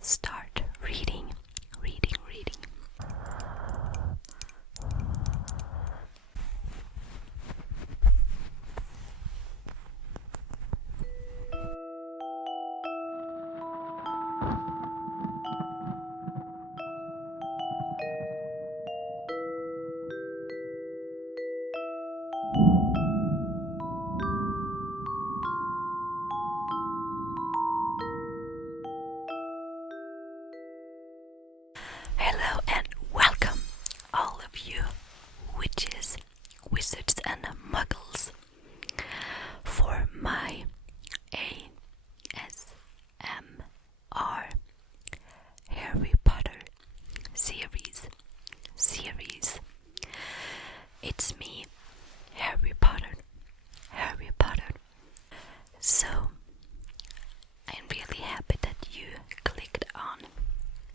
start reading. Hello and welcome, all of you witches, wizards and muggles, for my ASMR Harry Potter series. It's me, Harry Potter. So, I'm really happy that you clicked on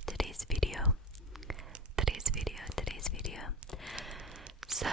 today's video. So,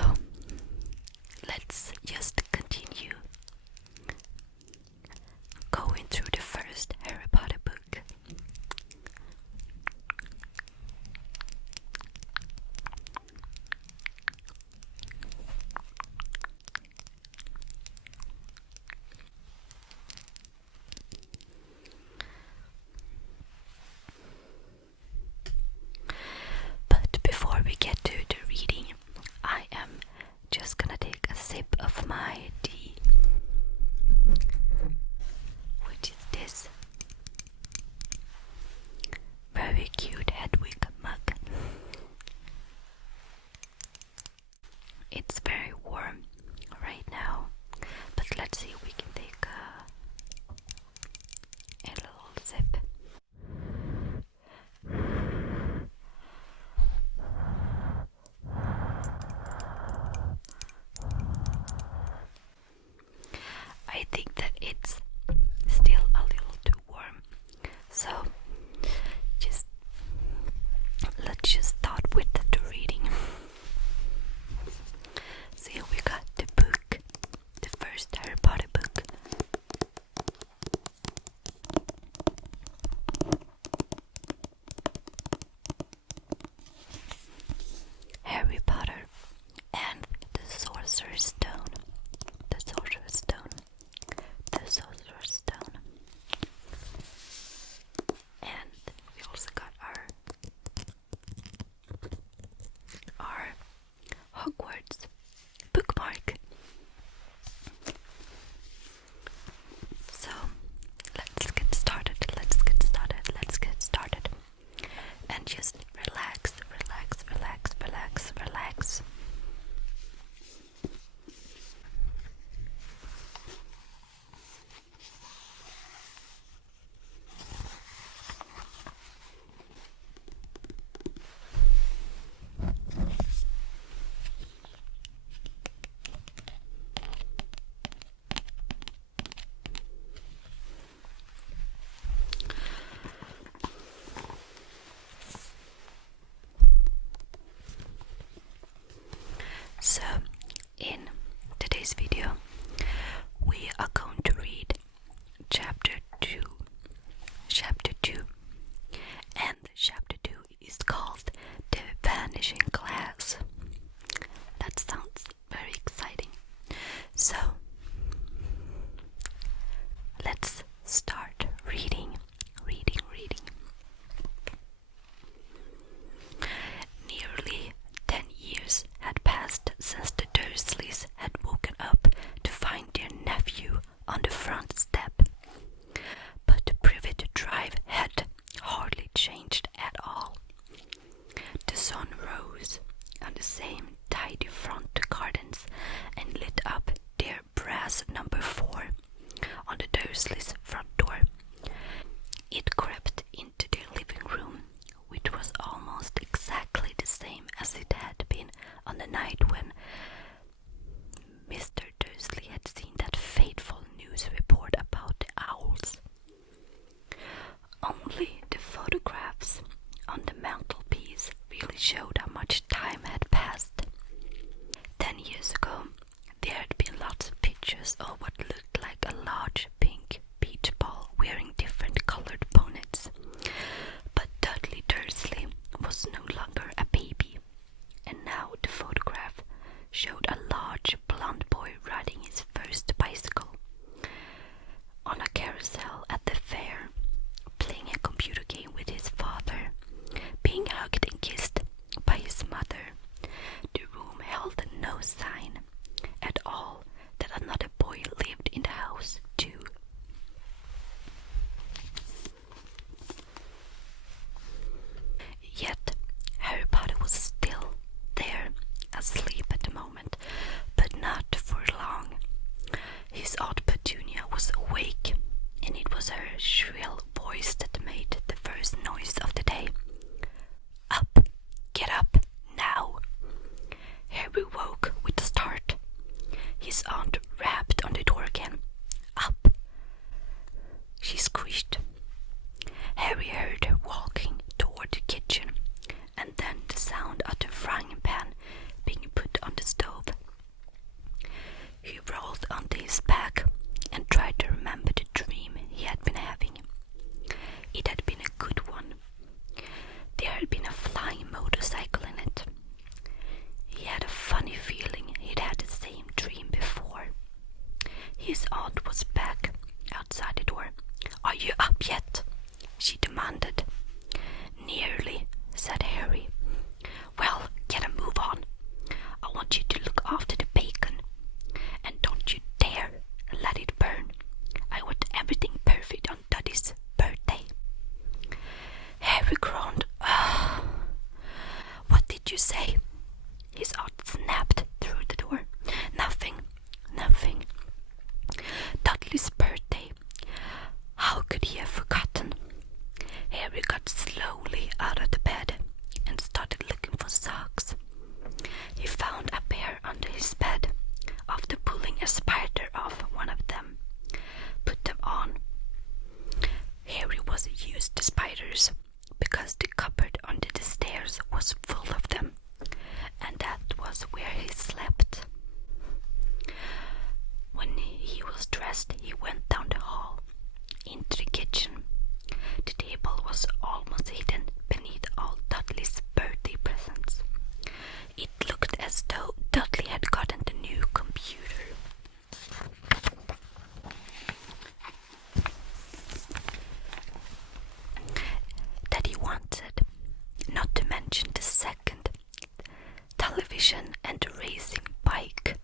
up yet?" she demanded. "Nearly," said Harry. "Well, get a move on. I want you to look after the bacon. And don't you dare let it burn. I want everything perfect on Duddy's birthday." Harry groaned. "What did you say?" His aunt snapped through the door. Nothing. Dudley's birthday. How could he have forgotten? Harry got slowly out of the bed and started looking for socks. He found a pair under his bed. After pulling a spider off one of them, put them on. Harry was used to spiders because the cupboard under the stairs was full of them, and that was where he slept. When he was dressed, he went down the hall into the kitchen. The table was almost hidden beneath all Dudley's birthday presents. It looked as though Dudley had gotten the new computer. That he wanted, not to mention the second television and a racing bike.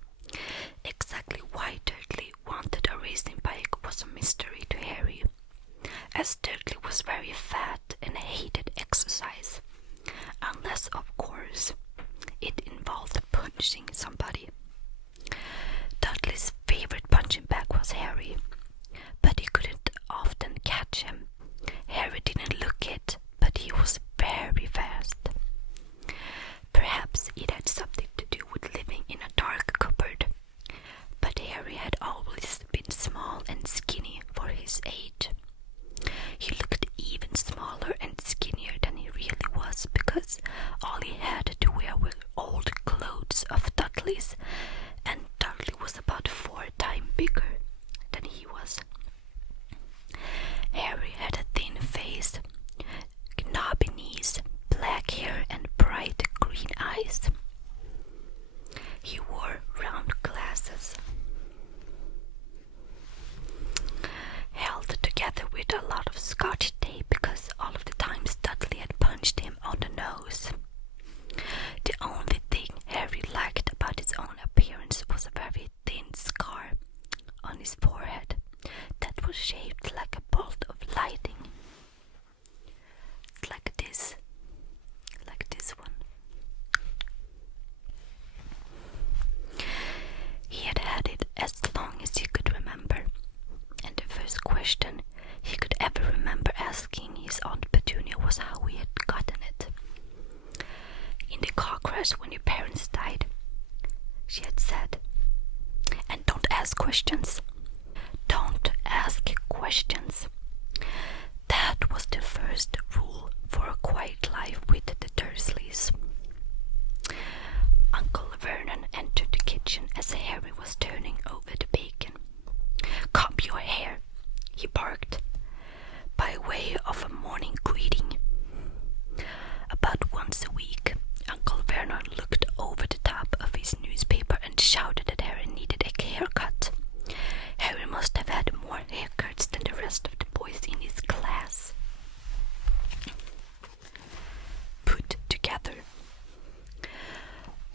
Exactly why Dudley wanted a racing bike was a mystery to Harry, as Dudley was very fat and hated exercise, unless, of course, it involved punching somebody. Dudley's favorite punching bag was Harry, but he couldn't often catch him. Harry didn't look it, but he was very fast. Perhaps it had something to do with living in a dark cupboard, but Harry had always been small and skinny for his age. He looked even smaller and skinnier than he really was because all he had to wear were old clothes of Dudley's, and Dudley was about 4 times bigger than he was. Harry had a thin face, knobby knees, black hair and bright green eyes. He wore round glasses, held together with a lot of Scotch tape because all of the times Dudley had punched him on the nose. The only thing Harry liked about his own appearance was a very thin scar on his forehead that was shaped like a bolt of lightning. It's like this one. He had it as long as he could remember, and the first question he could ever remember asking his Aunt Petunia was how he had gotten it. In the car crash when your parents died, she had said, "And don't ask questions. Don't ask questions." That was the first rule for a quiet life with the Dursleys. Uncle Vernon entered the kitchen as Harry was turning over the bacon. "Comb your hair," he barked, by way of a morning greeting. About once a week, Uncle Vernon looked over the top of his newspaper and shouted that Harry needed a haircut. Harry must have had more haircuts than the rest of the boys in his class put together.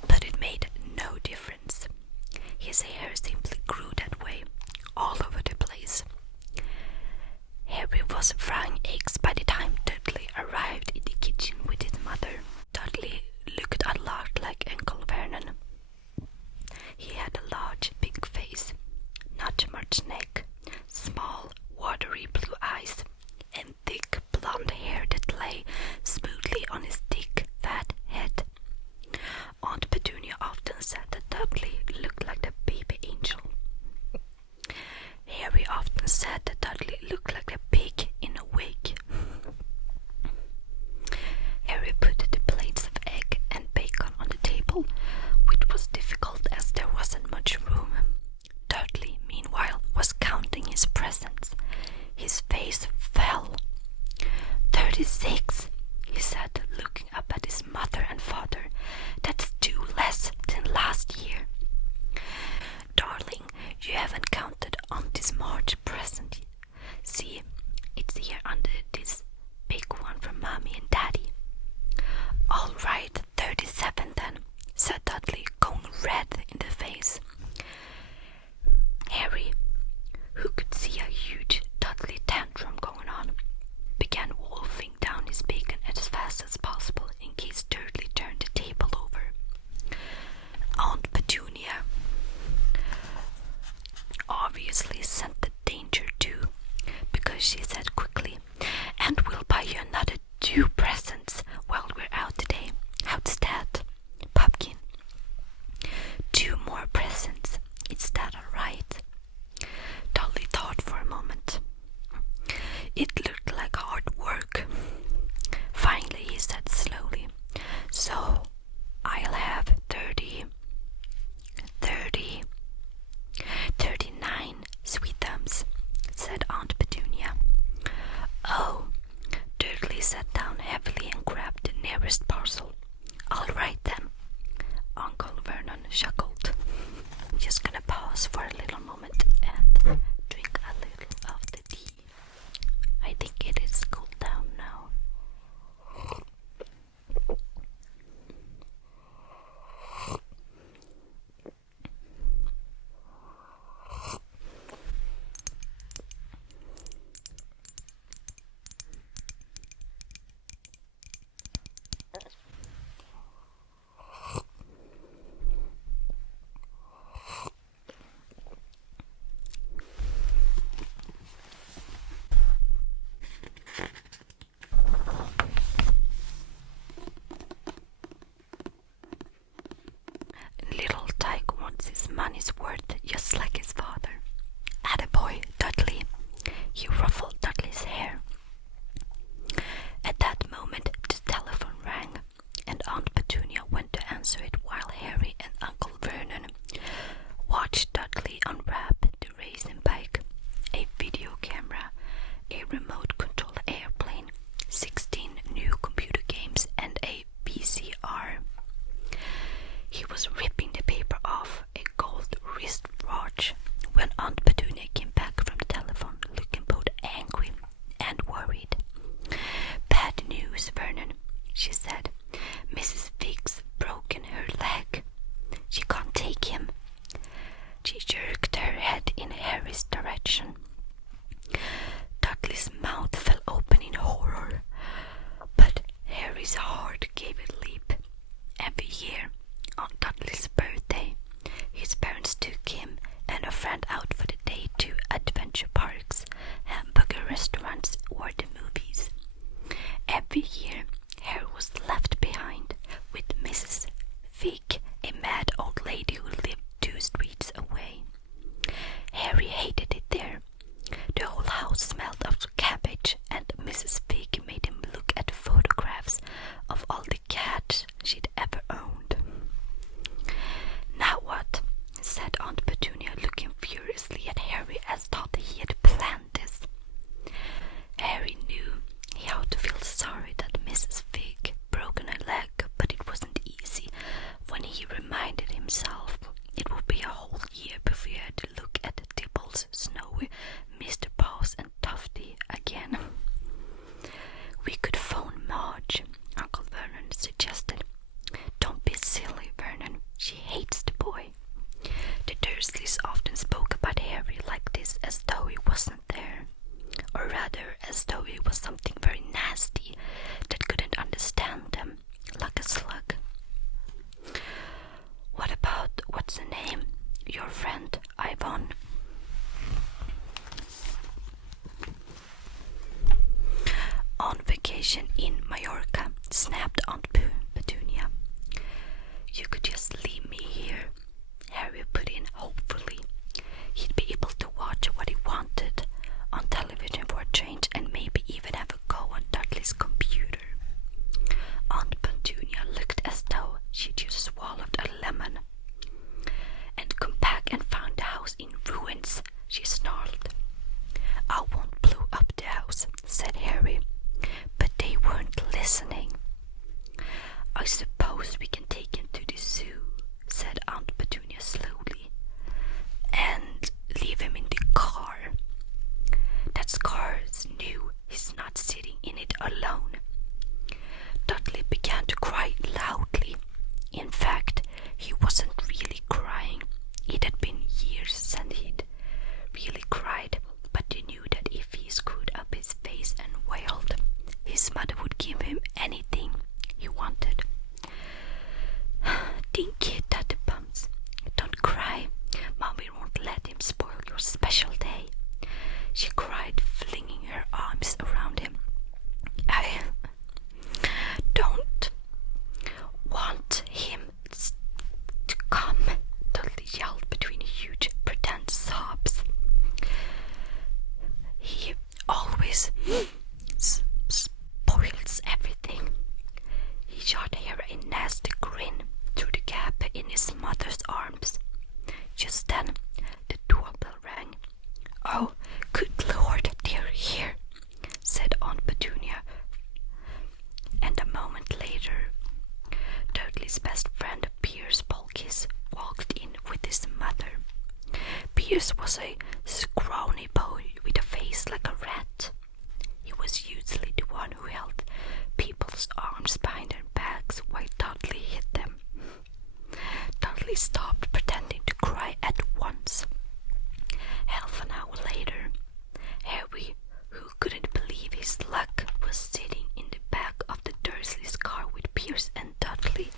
But it made no difference. His hair simply grew that way, all over the place. Harry was frying eggs by the time Dudley arrived in the kitchen with his mother. Dudley looked a lot like Uncle Vernon. He had a large, big face, not much neck, small, watery blue eyes, and thick blonde hair that lay smoothly on his thick, fat head. Aunt Petunia often said that Dudley looked like the baby angel. Harry often said that Dudley looked like a pig in a wig. Harry put the plates of egg and bacon on the table, which was difficult as there wasn't much room. Dudley, meanwhile, was counting his presents. His face fell. 36, he said, looking up at his mother and father. That's 2 less than last year. Darling, you haven't counted Auntie's March present. See, it's here she said quickly, and we'll buy you another 2 presents while we're out today. How's that, Pumpkin? 2 more presents. Is that alright? Dolly thought for a moment. It looked like hard work. Finally, he said slowly, so I'll have 39 sweet thumbs, said Aunt Petunia. Oh, Dudley sat down heavily and grabbed the nearest parcel. All right then, Uncle Vernon chuckled. I'm just gonna pause for a little moment and drink a little of the tea. I think it is cooled down now. Little Tyke wants his money's worth, just like his father. Attaboy, Dudley. He ruffled Dudley's hair. At that moment, the telephone rang, and Aunt Petunia went to answer it while Harry and Uncle Vernon watched Dudley unwrap the racing bike, a video camera, a remote-controlled airplane, 16 new computer games, and a VCR. He was ripping the paper off a gold wristwatch when Aunt Petunia came back from the telephone, looking both angry and worried. Bad news, Vernon, she said. Mrs. Fig's broken her leg. She can't take him. She jerked her head in Harry's direction. Dudley's mouth fell open in horror, but Harry's heart gave a leap. Every year, on Dudley's birthday, his parents took him and a friend out for the day to adventure parks, hamburger restaurants, or the movies. Every year, Harry was left behind with Mrs. Fig, a mad old lady who lived 2 streets away. Harry hated it there. The whole house smelled of cabbage, and Mrs. Fig made him look at photographs of all the cats she'd ever owned. Now what? Said Aunt Petunia, looking furiously at Harry as thought he had planned this. Harry knew he ought to feel sorry that Mrs. Fig broken her leg, but it wasn't easy when he reminded himself it would be a whole year before he had to look at Dibbles, Snowy, Mr. Paws, and Tufty again. We could phone Marge, Uncle Vernon suggested. Don't be silly, Vernon. She hates the boy. The Dursleys often spoke about Harry like this, as though he wasn't there. Or rather, as though he was something very nasty that couldn't understand them, like a slug. What about, what's her name? Your friend, Ivan? On vacation in Mallorca, snapped Aunt Petunia. You could just leave me here, Harry put in hopefully. He'd be able to watch what he wanted on television for a change, and maybe even have a go on Dudley's computer. Aunt Petunia looked as though she'd just swallowed a lemon. And come back and found the house in ruins, she snarled. I won't blow up the house, said Harry, but they weren't listening. I suppose we can take him to the zoo, said Aunt Petunia slowly, and leave him in the car. That car's new, he's not sitting in it alone. Dudley began to cry loudly. In fact, he wasn't really crying. It had been years since he'd really cried, but he knew that if he screwed up his face and wailed, his mother would give him anything he wanted. Dinky, Daddy Bums, don't cry. Mommy won't let him spoil your special day, she cried, flinging her this spoils everything. He shot Harry a nasty grin through the gap in his mother's arms. Just then, the doorbell rang. "Oh, good Lord, they're here," said Aunt Petunia. And a moment later, Dudley's best friend, Pierce Polkiss, walked in with his mother. Pierce was a scrawny boy with a face like a rat. He was usually the one who held people's arms behind their backs while Dudley hit them. Dudley stopped pretending to cry at once. Half an hour later, Harry, who couldn't believe his luck, was sitting in the back of the Dursleys' car with Pierce and Dudley.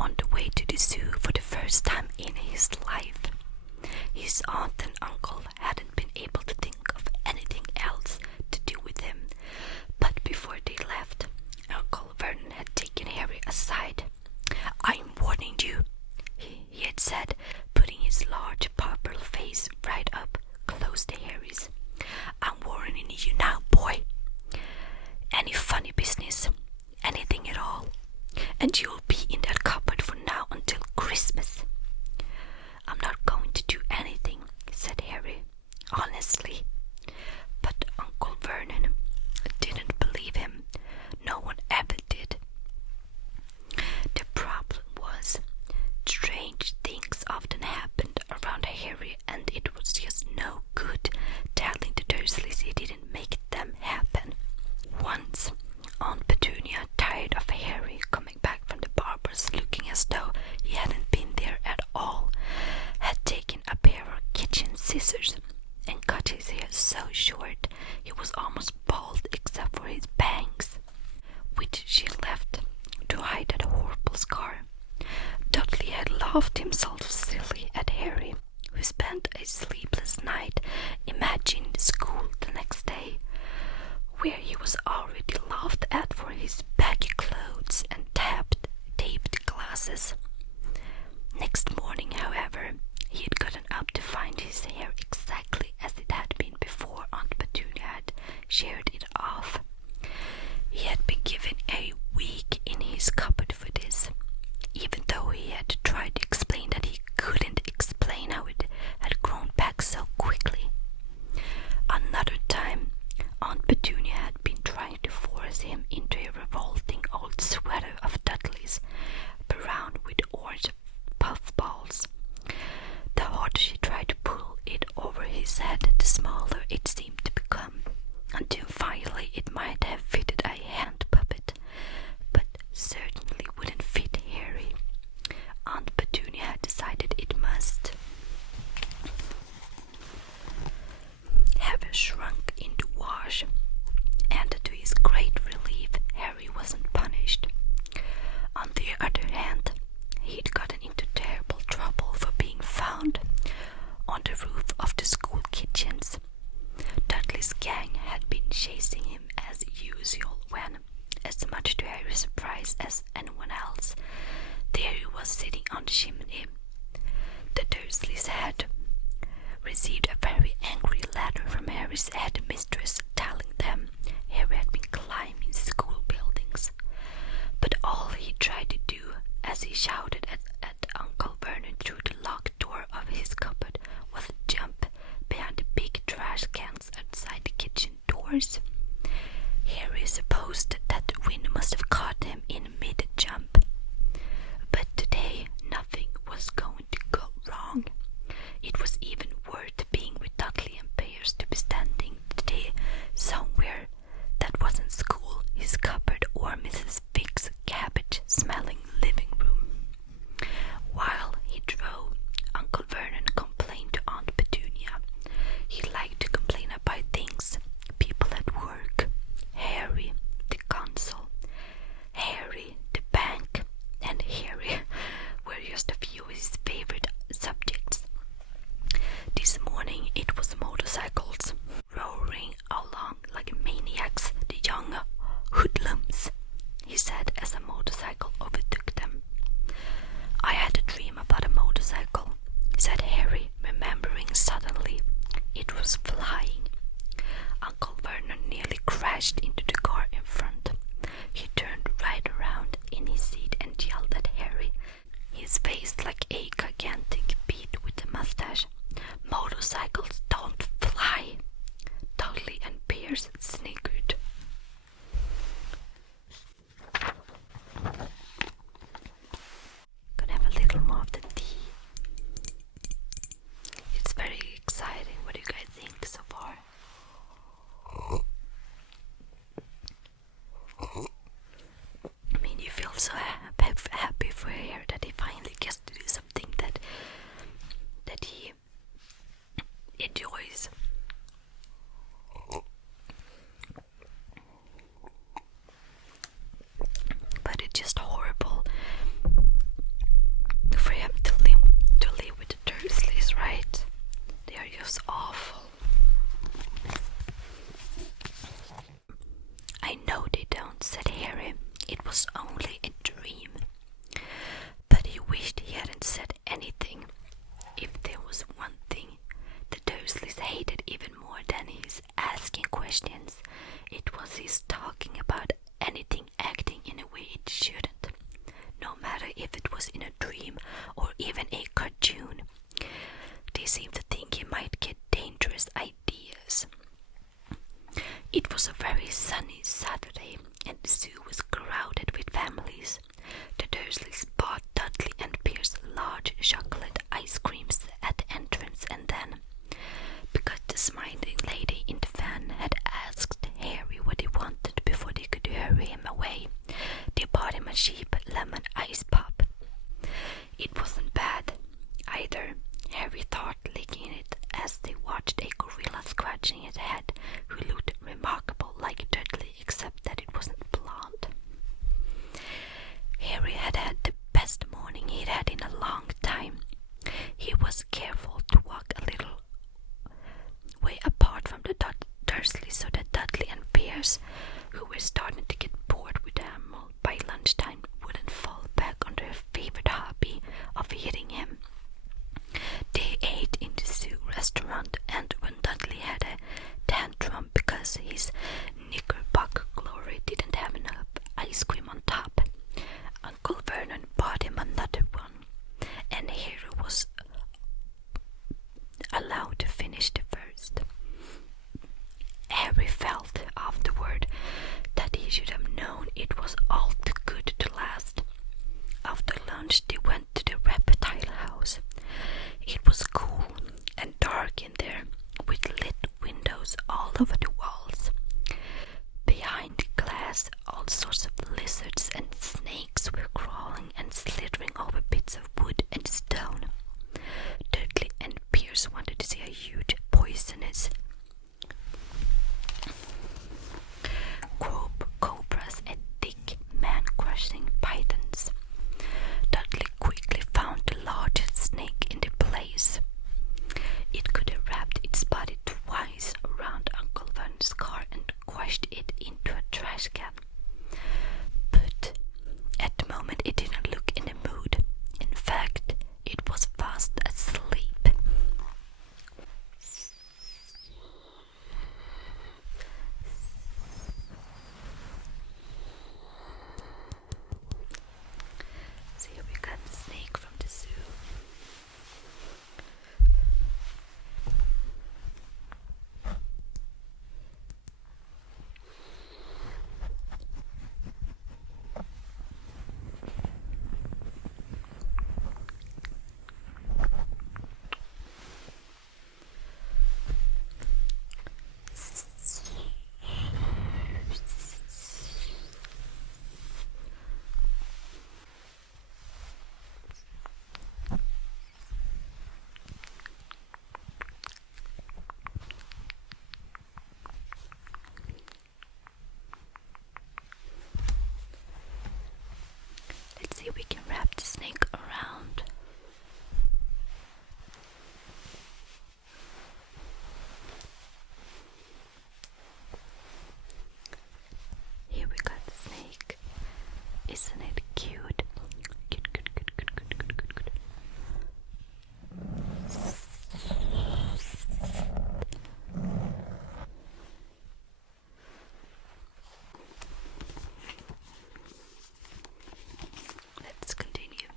On the way to the zoo for the first time in his life. His aunt and uncle hadn't been able to think of anything else to do with him, but before they left, Uncle Vernon had taken Harry aside. "I'm warning you," he had said, putting his large purple face right up close to Harry's. "I'm warning you now, boy. Any funny business, anything at all, and you'll be in that cupboard from now until Christmas." "I'm not going to do anything," said Harry, honestly. But Uncle Vernon didn't believe him. No one ever did. The problem was, strange things often happened around Harry, and it was just no good telling the Dursleys he didn't make them happen. Once, Aunt Petunia, tired of Harry coming back from the barber's looking as though he hadn't been there at all, had taken a pair of kitchen scissors and cut his hair so short he was almost bald except for his bangs, which she left to hide that horrible scar. Dudley had laughed himself silly at Harry, who spent a sleepless night imagining school the next day, where he was already laughed at for his baggy clothes and taped glasses. Next morning, however, he had gotten up to find his hair exactly as it had been before Aunt Petunia had sheared it off. He had been given a week in his cupboard for this, even though he had tried to explain that he couldn't explain how it had grown back so quickly. Another time, Aunt Petunia had been trying to enjoys. But it's just horrible for him to live with the Dursleys, right? They are just awful. I know they don't, said Harry. It was only a dream. But he wished he hadn't said anything. If there was one thing the Dursleys hated even more than his asking questions, it was his talking about anything acting in a way it shouldn't. No matter if it was in a dream or even a cartoon, they seemed to think he might get dangerous ideas. It was a very sunny Saturday, and the zoo was crowded with families. The Dursleys bought Dudley and Pierce large chocolate ice creams at the entrance, and then, because the smiling lady in the van had asked Harry what he wanted before they could hurry him away, they bought him a cheap lemon ice pop. It wasn't bad either, Harry thought, licking it as they watched a gorilla scratching its head, who looked remarkable like Dudley, except that it wasn't blonde. Harry had had the best morning he'd had in a long time. He was careful to walk a little way apart from the Dursleys so that Dudley and Pierce, who were starting to get bored with him by lunchtime, wouldn't fall back on their favorite hobby of hitting him. They ate in the zoo restaurant, and when Dudley had a tantrum because his knickerbocker glory didn't have enough ice cream on top, Uncle Vernon bought him another one, and Harry was allowed to finish the first. Harry felt afterward that he should have known it was all too good to last. After lunch they went to the reptile house. It was cool and dark in there, with lit windows all over the walls. Behind the glass, all sorts of lizards and snakes were crawling and slithering over bits of wood and stone. Dudley and Pierce wanted to see a huge poisonous cobras and thick man-crushing pythons. Dudley quickly found the largest snake in the place. It could have wrapped its body twice around Uncle Vernon's car and crushed it into a trash can. But at the moment it didn't look in the mood. In fact, it was fast asleep. So here we got the snake from the zoo. Let's see if we can wrap the snake around. Here we got the snake. Isn't it cute? Cute, cute, cute, cute, cute, cute, cute, cute. Let's continue.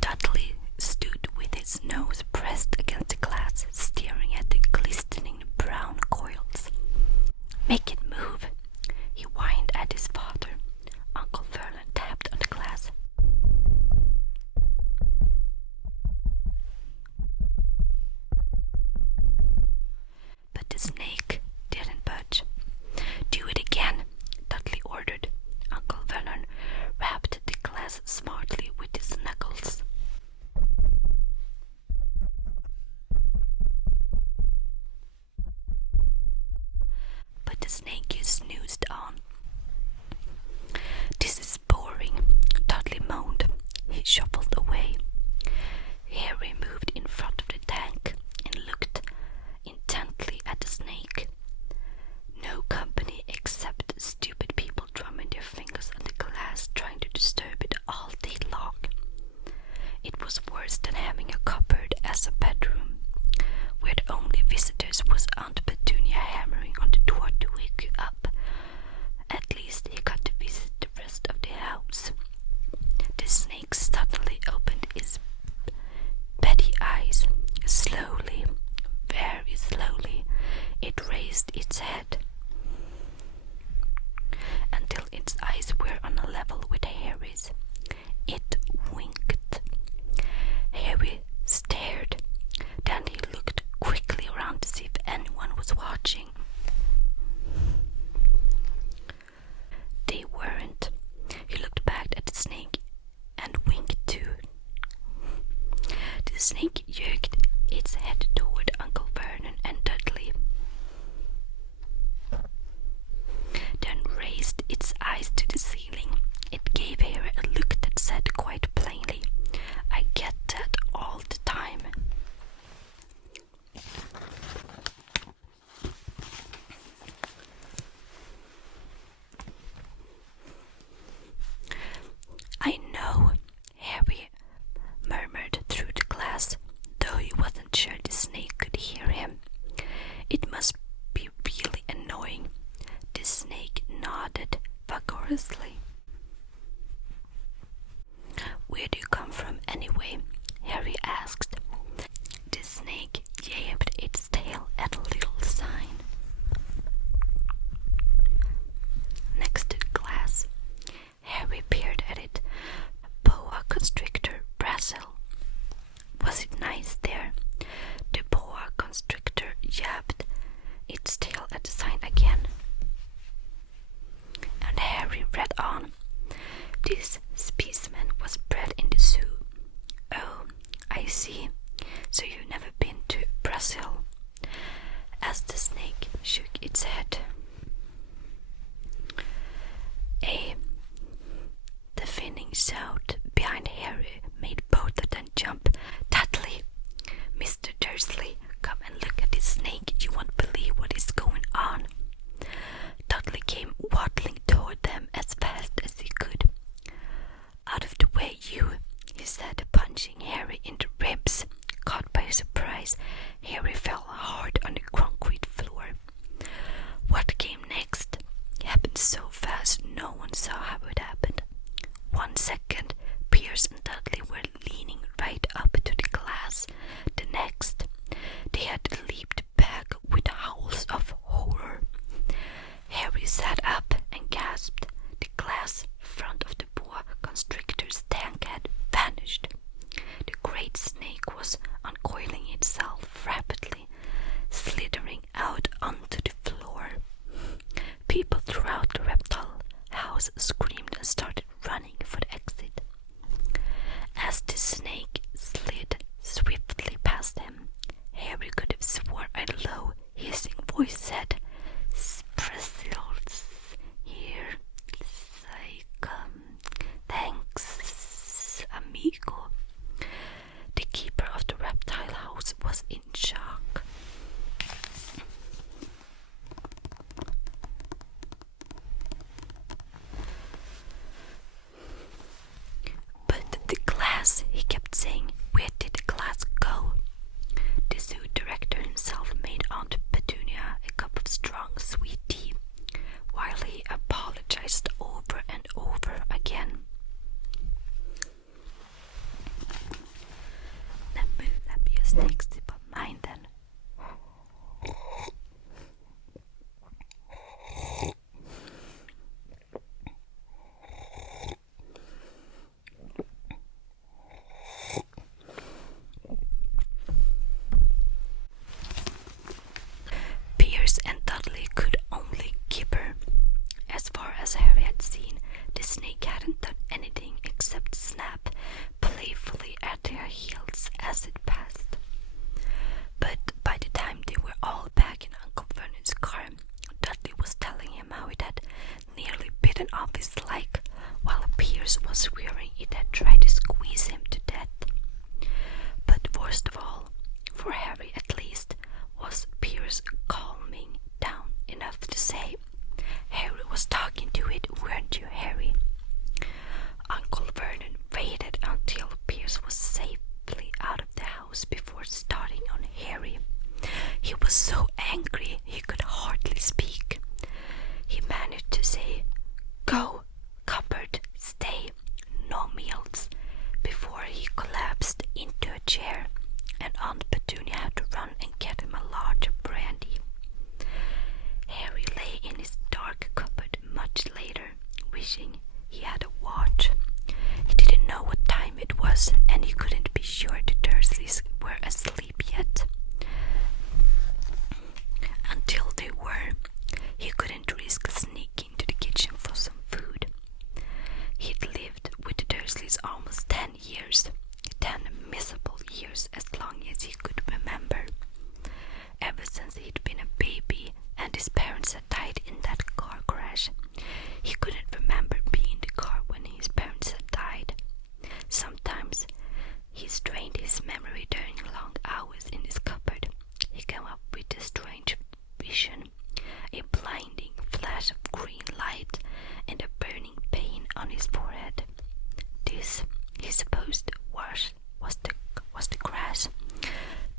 Dudley stood with his nose pressed against the glass, staring at the glistening brown coils. "Make it move," he whined at his father. Uncle Vernon tapped on the glass. But the snake didn't budge. "Do it again," Dudley ordered. Uncle Vernon rapped the glass smartly with his knuckles. head until its eyes were on a level with Harry's. It winked. Harry stared. Then he looked quickly around to see if anyone was watching. They weren't. He looked back at the snake and winked too. The snake jerked its head toward Uncle Vernon and Dudley, then raised its eyes to the ceiling. It gave Harry a look that said quite plainly, "I get that all the time." "I know," Harry murmured through the glass, though he wasn't sure the snake could hear him. "It must be really annoying." The snake nodded vigorously. "Where do you come from anyway?" Harry asked. The snake yapped its tail at a little sign next to the glass. Harry peered at it. "Boa constrictor, Brazil." "Was it nice there?" The boa constrictor yapped its tail at the sign again. And Harry read on. "This specimen was bred in the zoo." "Oh, I see. So you've never been to Brazil?" As the snake shook its head. A deafening sound behind Harry made both of them jump. "Dudley! Mr. Dursley, come and look at this snake. You won't believe what is going on." Dudley came waddling toward them as fast as he could. "Out of the way, you," he said, punching Harry in the ribs. Caught by surprise, Harry fell hard on the concrete floor. What came next happened so fast no one saw how it happened. 1 second, Pierce and Dudley were leaning right up to the glass. The next, they had leaped back with howls of horror. Harry sat up and gasped. The glass front of the boa constrictor's tank had vanished. The great snake was uncoiling itself rapidly, slithering out onto the floor. People throughout the reptile house screamed and started running for the exit. As the snake slid swiftly past him, Harry could have sworn a low, hissing voice said, "Brazil's here, thanks, amigo." The keeper of the reptile house was in shock. "But the glass," he kept saying. "Where did the glass go?" The zoo director himself made Aunt Petunia a cup of strong sweet tea, while he apologized over and over again. That blir snakes på minden. Pierce and Dudley could only gibber. As far as Harry had seen, the snake hadn't done anything except snap playfully at their heels as it passed. But by the time they were all back in Uncle Vernon's car, Dudley was telling him how it had nearly bitten off his leg, while Pierce was swearing it had tried to squeeze him to death. But worst of all, for Harry at least, was Pierce calming down enough to say, "Harry was talking to it, weren't you, Harry?" Uncle Vernon waited until Pierce was safely out of the house before starting on Harry. He was so angry he could hardly speak. He managed to say, "Go, cupboard, stay, no meals," before he collapsed into a chair, and Aunt Petunia had to run and get him a large brandy. this, he supposed was the grass,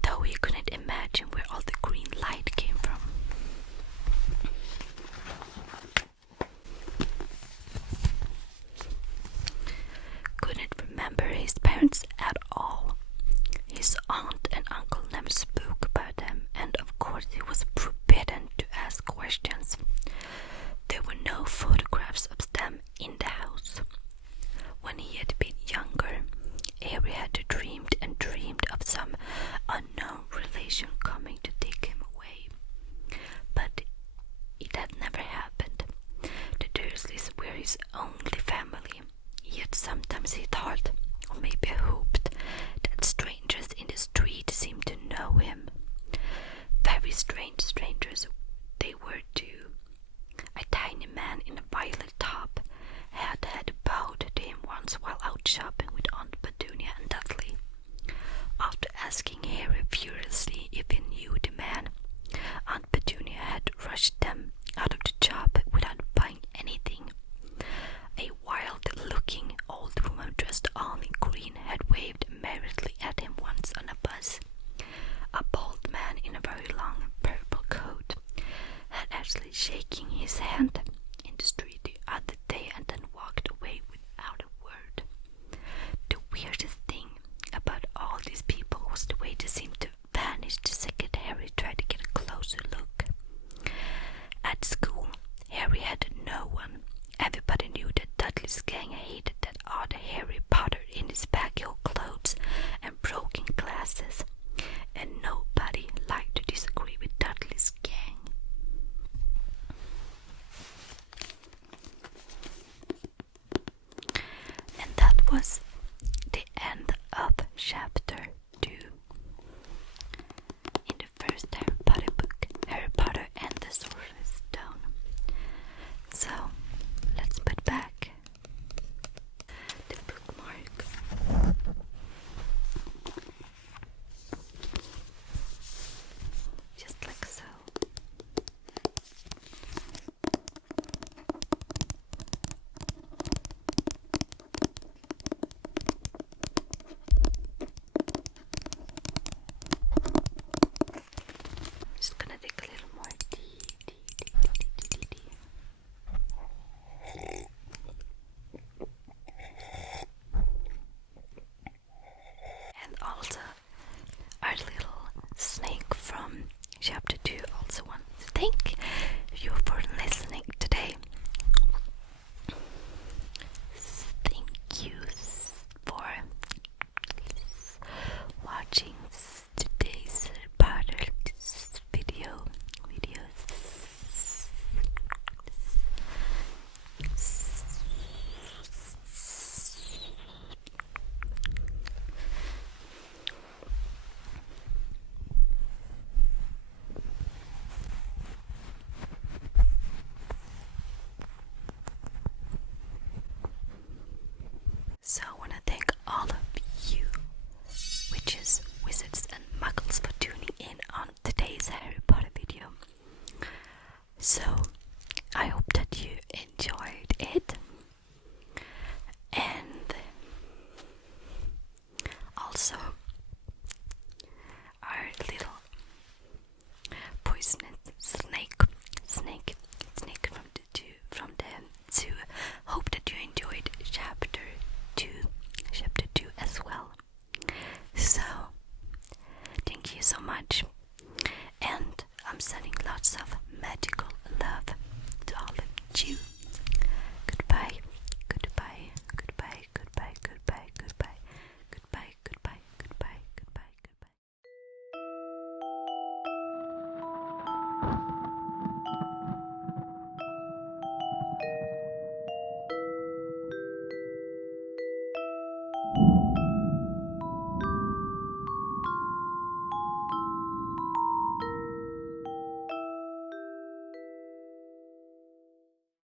though he couldn't imagine where all the green light came from. Couldn't remember his parents at all. His aunt and uncle never spoke about them, and of course he was forbidden to ask questions. There were no photographs of them in the house. When he had been younger, Harry had dreamed and dreamed of some unknown relation coming to take him away. But it had never happened. The Dursleys were his only family, yet sometimes he thought, or maybe hoped, that strangers in the street seemed to know him. Very strange strangers they were too. A tiny man in a violet top had bowed to him once while out shopping with Aunt Petunia and Dudley. After asking Harry furiously if he knew the man, Aunt Petunia had rushed them out of the shop without buying anything. A wild-looking old woman dressed all in green had waved merrily at him once on a bus. A bald man in a very long purple coat had actually shaken his hand in the street the other day and then walked away without a word. The weirdest thing about all these people was the way they seemed to vanish the second Harry tried to get a closer look. At school, Harry had no one. Everybody knew that Dudley's gang hated that odd Harry Potter in his baggy old clothes and broken glasses, and nobody liked to disagree with Dudley's gang. And that was the end of chapter 2 in the first Harry Potter book, Harry Potter and the Sorcerer's Stone. So, let's put back the bookmark. Just like so. Just gonna take a little more tea. And also, our little snake from chapter 2 also wants to thank you for listening today. Thank you for watching today's Potter videos. So I want to thank all of you, witches, wizards, and muggles for tuning in on today's Harry Potter video. So